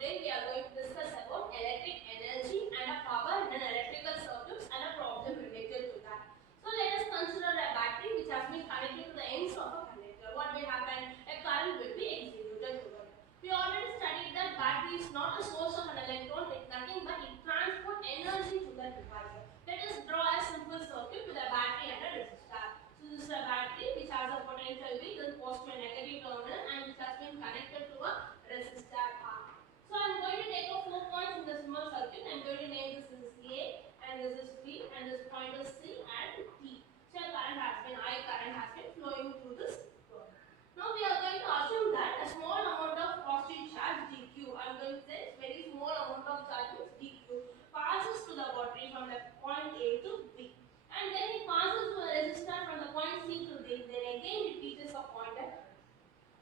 today we are going to discuss about electric energy and a power in an electrical circuits and a problem related to that. So let us consider a battery which has been connected to the ends of a conductor. What will happen? A current will be executed through it. We already studied that battery is not a source of an electron, it's nothing but it transports energy to the device. Let us draw a simple circuit with a battery and a resistor. So this is a battery which has a potential V, this positive and negative terminal, and which has been connected to a resistor R. So I am going to take a 4 points in the small circuit. I am going to name this is A and this is B and this point is C and T. So I current has been flowing through this point. Now we are going to assume that a small amount of positive charge dq, I am going to say very small amount of charge means dq, passes to the battery from the point A to B. And then it passes to a resistor from the point C to D. Then again it reaches a point at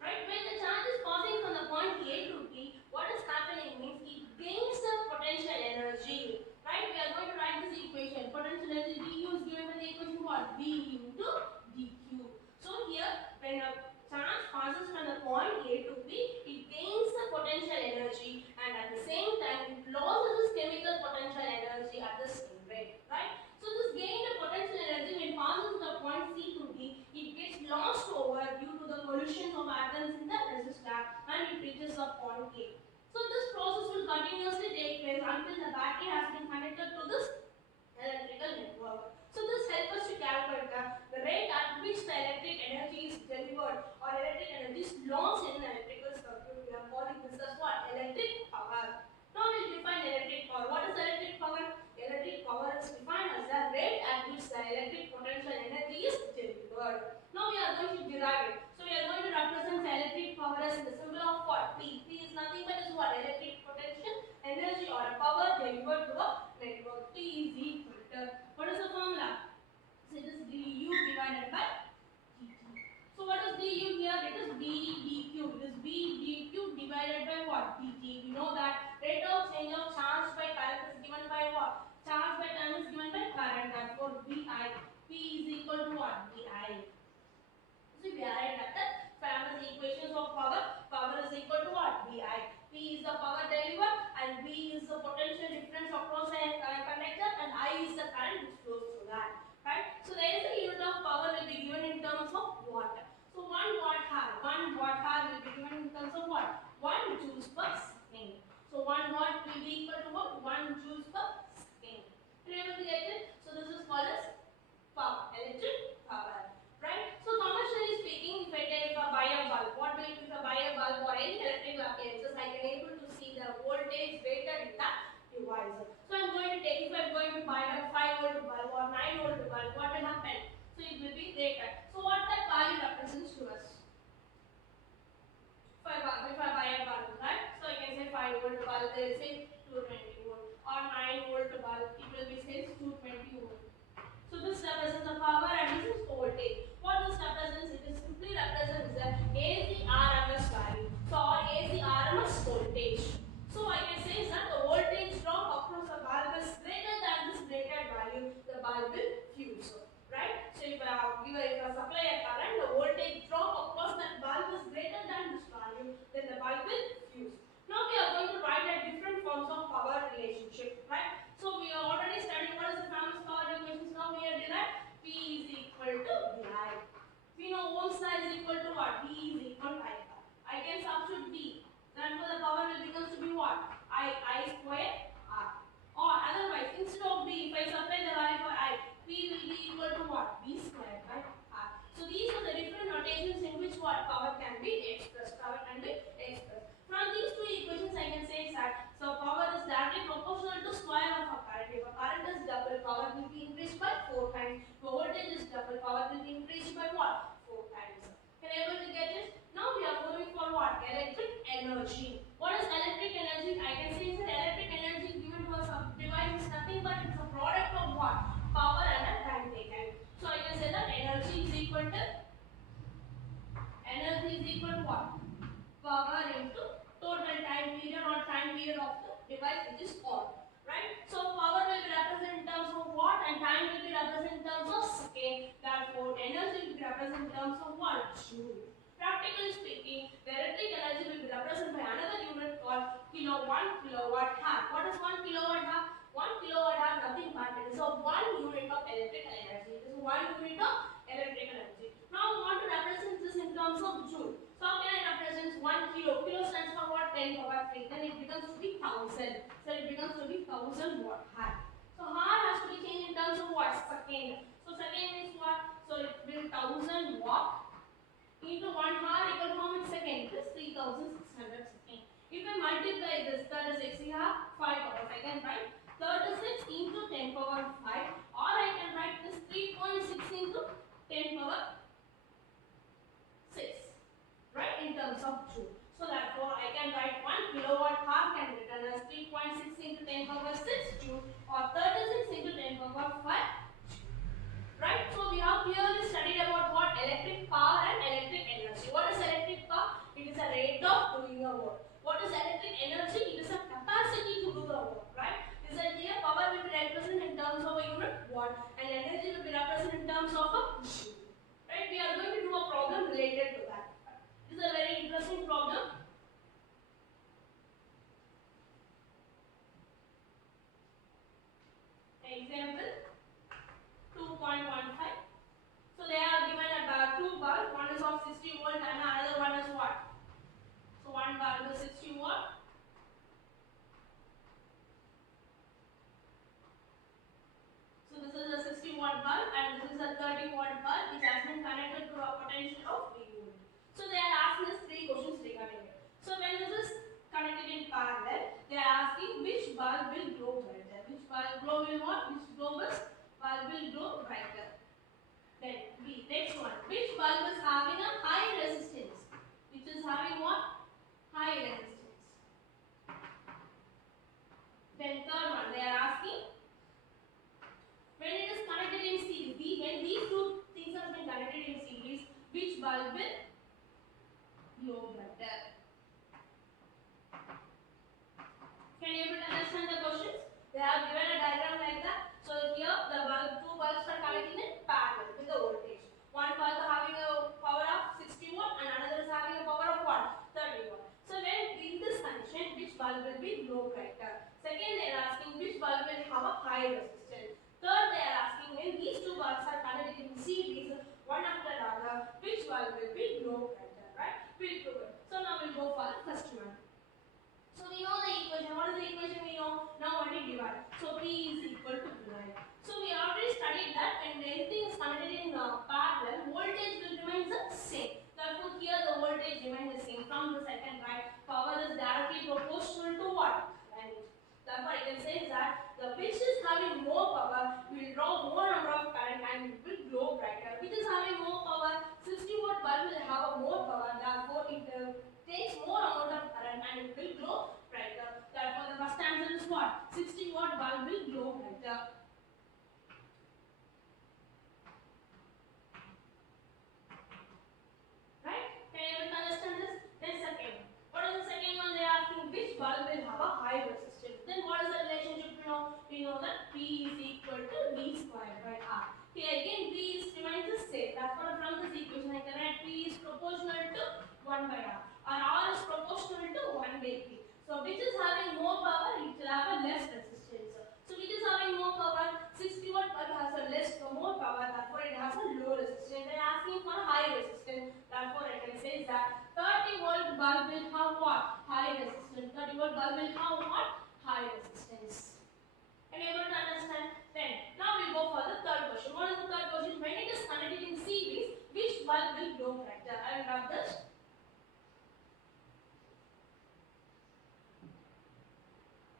right. When the charge is passing from the point A to B, what is happening means it gains the potential energy. Right? We are going to write this equation. Potential energy dU is given by the equation what? V into dq. So here, when a charge passes from the point A to B, it gains the potential energy, and at the same time, it loses its chemical potential energy at the same rate. Right? So this gained potential energy when passes to the point C to D, it gets lost over due to the collision of atoms in the resistor and it reaches the point A. So this process will continuously take place until the battery has been connected to this electrical network. So this helps us to calculate the rate at which the electric energy is delivered or electric energy is lost in an electrical circuit. We are calling this as what? Electric power. Now we will define electric power. What is electric power? Electric power is defined as the rate at which the electric potential energy is delivered. Now we are going to derive it. So we are going to represent the electric power as the symbol of what? P. P is nothing but is what? Electric potential energy or power delivered to a network. P is equal to, what is the formula? So it is du divided by dt. So what is du here? It is dE dq. It is V dq divided by what? dt. We know that rate of change of charge by current is given by what? Charge by time is given by current. Therefore Vi. P is equal to what? Vi. So we arrived at the famous equations of power. Power is equal to what? Vi. P is the power delivered and V is the potential difference across a conductor and I is the current which flows through that. Right? So there is a unit of power will be given in terms of watt. So 1 watt hour will be given in terms of what? 1 joules per second. So 1 watt will be equal to what? 1 joules per second. Can you able to get it? So this is called as power, electric power. Right? So commercially speaking, if I buy a bulb, what will if I buy a bulb or any electrical appliances, I can able to see the voltage rated in the device. So I'm going to take, if I'm going to buy a 5 volt bulb or 9 volt bulb, what will happen? So it will be rated. So what that value represents to us? If I buy a bulb, right? So I can say 5 volt bulb, they will say 220 volt, or 9 volt bulb, it will be says 220 volt. So this represents the power and this is voltage. What this represents? It is simply represents the AC RMS value. So or AC RMS voltage. So I can say that the voltage drop across the bulb is greater than this rated value. The bulb will fuse. Right? So if I supply a current, the voltage drop across that bulb is greater than this value, then the bulb will fuse. Now we are going to write a different forms of power relationship, right? So we are already studying what is the famous power equations. Now we are derived P is equal to VI. We know Ohm's law is equal to what? V is equal to I. I can substitute V. Therefore the power will becomes to be what? I square R. Or otherwise, instead of V, if I supply the value for I, P will be equal to what? V square by R. So these are the different notations in which what power can be expressed. Power can be expressed. From these two equations, I can say that so power is directly proportional to square of a current. If a current is double, power will be increased by 4 times. If voltage is double, power will be increased by what? 4 times. Can you able to get it? Now we are moving for what? Electric energy. What is electric energy? I can say that electric energy given to a device is nothing but it's a product of what? Power and a time taken. So I can say that energy is equal to what? Power into total time period or time period of the device which is on. Right? So power will be represented in terms of watt and time will be represented in terms of second. Therefore, energy will be represented in terms of what? Joule. Practically speaking, the electric energy will be represented by another unit called kilowatt 10 power 3, then it becomes to be 1000. So it becomes to be 1000 watt hour. So hour has to be changed in terms of what? Second. So second is what? So it will 1000 watt into 1 hour equal to how much second? It is 3600 seconds. If I multiply this 36, we have 5 powers. I can write 36 into 10 power 5, or I can write this 3.6 into 10 power 6, right, in terms of joule. So therefore, I can write 1 kilowatt hour can be written as 3.6 into 10 power 6 joule, or 36 into 10 power 5. Right, so we have clearly studied about what? Electric power and electric energy. What is electric power? It is a rate of doing a work. What is electric energy? It is a capacity to do the work, right? Is that here power will be represented in terms of a unit watt, and energy will be represented in terms of a joule. Right? We are going to do a problem related to that. This is a very interesting problem. Example 2.15. So they are given a two bulbs. One is of 60 volt and another one is what? So one bulb is 60 watt. So this is a 60 watt bulb and this is a 30 watt bulb which has been connected to a potential of 3 volt. So they are asking us 3 questions regarding it. So when this is connected in parallel, they are asking which bulb will glow brighter. Which bulb will what? Which bulb will glow brighter. Then B, next one. Which bulb is having a high resistance? Which is having what? High resistance. Then third one, they are asking when it is connected in series. When these two things have been connected in series, which bulb will glow brighter? Can you able to understand the questions? They have given a diagram like that. So here the two bulbs are connected in parallel with the voltage. One bulb having a power of 60 watt and another is having a power of what? 30 watt. So when in this condition, which bulb will be glow brighter? Second, they are asking which bulb will have a high resistance. Third, they are asking when these two bulbs are connected in series, one after the other, which bulb will be glow brighter, right? We'll prove it. So now we'll go for the first one. So we know the equation. What is the equation we know? Now only divide. So P is equal to divide. So we already studied that when anything is connected in parallel, voltage will remain the same. Therefore here the voltage remains the same. From the second right, power is directly proportional to what? Current. Therefore I can say that the which is having more power will draw more number of current and will glow brighter. Which is having more power, 60 watt bulb will have a more power. Therefore it takes more amount of current and it will glow brighter. Therefore the first answer is what? 60 watt bulb will glow brighter. Right? Can you able to understand this? Then second. What is the second one? They are asking which bulb will have a high resistance. Then what is the relationship we know? We know that P is equal to V squared by R. Okay, again P remains the same. Therefore from this equation I can write P is proportional to 1 by R. Or R is proportional to 1 by P. So which is having more power, it will have a less resistance. So which is having more power, 60 watt bulb has a more power, therefore it has a low resistance. They are asking for a high resistance. Therefore I can say that 30 volt bulb will have what? High resistance. 30 volt bulb will have what? High resistance. Are you able to understand? Then now we go for the third question. What is the third question? When it is connected in series, which bulb will glow brighter? I will write this.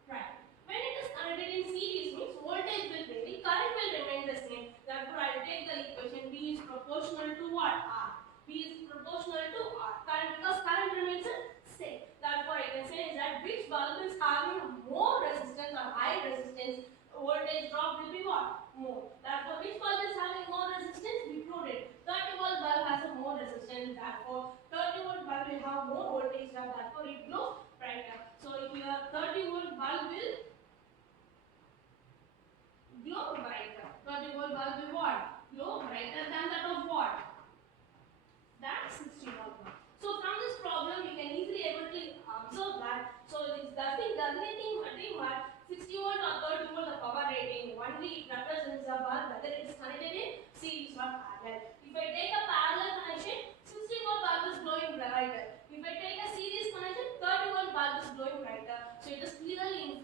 Right. When it is connected in series means voltage will vary, current will remain the same. Therefore, I will take the equation V is proportional to what? R. V is proportional to R. Current, because current remains the same. Therefore, I can say is that which bulb is having more resistance or high resistance, voltage drop will be what? More. Therefore, which bulb is having more resistance? We proved it. 30 volt bulb has a more resistance. Therefore, 30 volt bulb will have more voltage drop. Therefore, it glows brighter. So, if you have 30 volt bulb will glow brighter. 30 volt bulb will what? Glow brighter than that of what? That 60 volt bulb. So from this problem we can easily able to observe that. So it does anything matter 60 volt or 30 volt the power rating. Only it represents the bulb whether it is connected in series or parallel. If I take a parallel connection, 60 volt bulb is glowing brighter. If I take a series connection, 30 volt bulb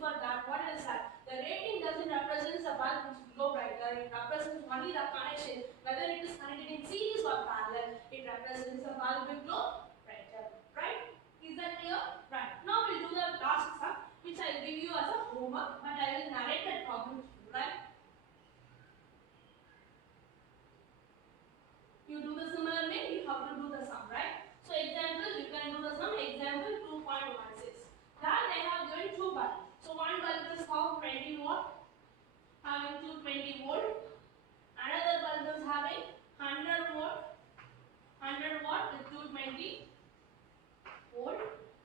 for that, what is that? The rating doesn't represent the bulb which will glow brighter. It represents only the connection, whether it is connected in series or parallel. It represents the bulb will glow brighter. Right? Is that clear? Right. Now we'll do the last sum, which I will give you as a homework, but I will narrate that problem to you. Right? You do the similar way, you have to do the sum, right? So example, you can do the sum. Example 2.16. That they have given two bulbs. So one bulb is how 20 watt, having 220 volt. Another bulb is having 100 watt, 100 watt with 220 volt,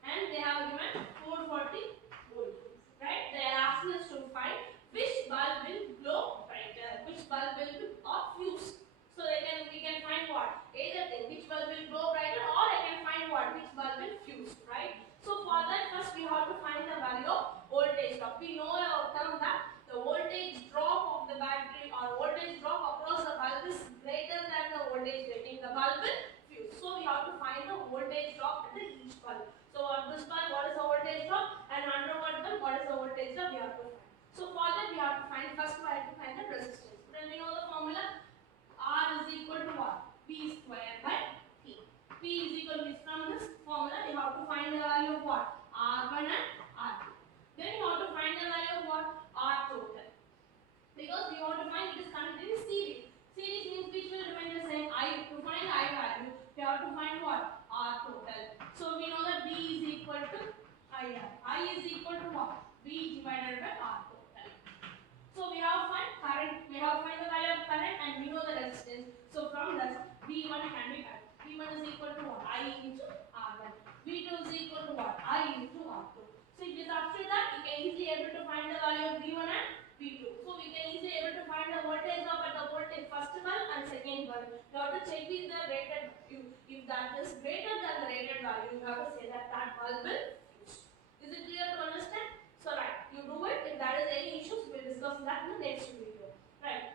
and they have given 440 volt. Right? They are asking us to find which bulb will glow brighter, which bulb will be or fuse. So we can find what? Either thing, which bulb will glow brighter, or I can find what? Which bulb will fuse, right? So for that, first we have to find the value of voltage drop. We know our term that the voltage drop of the battery or voltage drop across the bulb is greater than the voltage rating. The bulb will fuse. So we have to find the voltage drop at each bulb. So on this bulb, what is the voltage drop? And under what bulb, what is the voltage drop? We have to find. So for that, we have to find first. We have to find the resistance. Then we know the formula. R is equal to what? P square by T. P is equal to, from this formula you have to find the value of what? R1 and R2. Then you have to find the value of what? R total. Because we want to find it is connected in series. Series means which will remain the same. To find I value, we have to find what? R total. So we know that B is equal to IR. I is equal to what? B divided by R total. So we have find current, we have find the value of current, and we know the resistance. So from this, V1 can be found. V1 is equal to what? I into R1. V2 is equal to what? I into R2. So if it after that, we can easily able to find the value of V1 and V2. So we can easily able to find the voltage drop at the voltage first bulb and second bulb. You have to check with the rated value. If that is greater than the rated value, you have to say that that bulb will fuse. Is it clear to understand? So right, you do it. If there is any issues, we will discuss that in the next video. Right.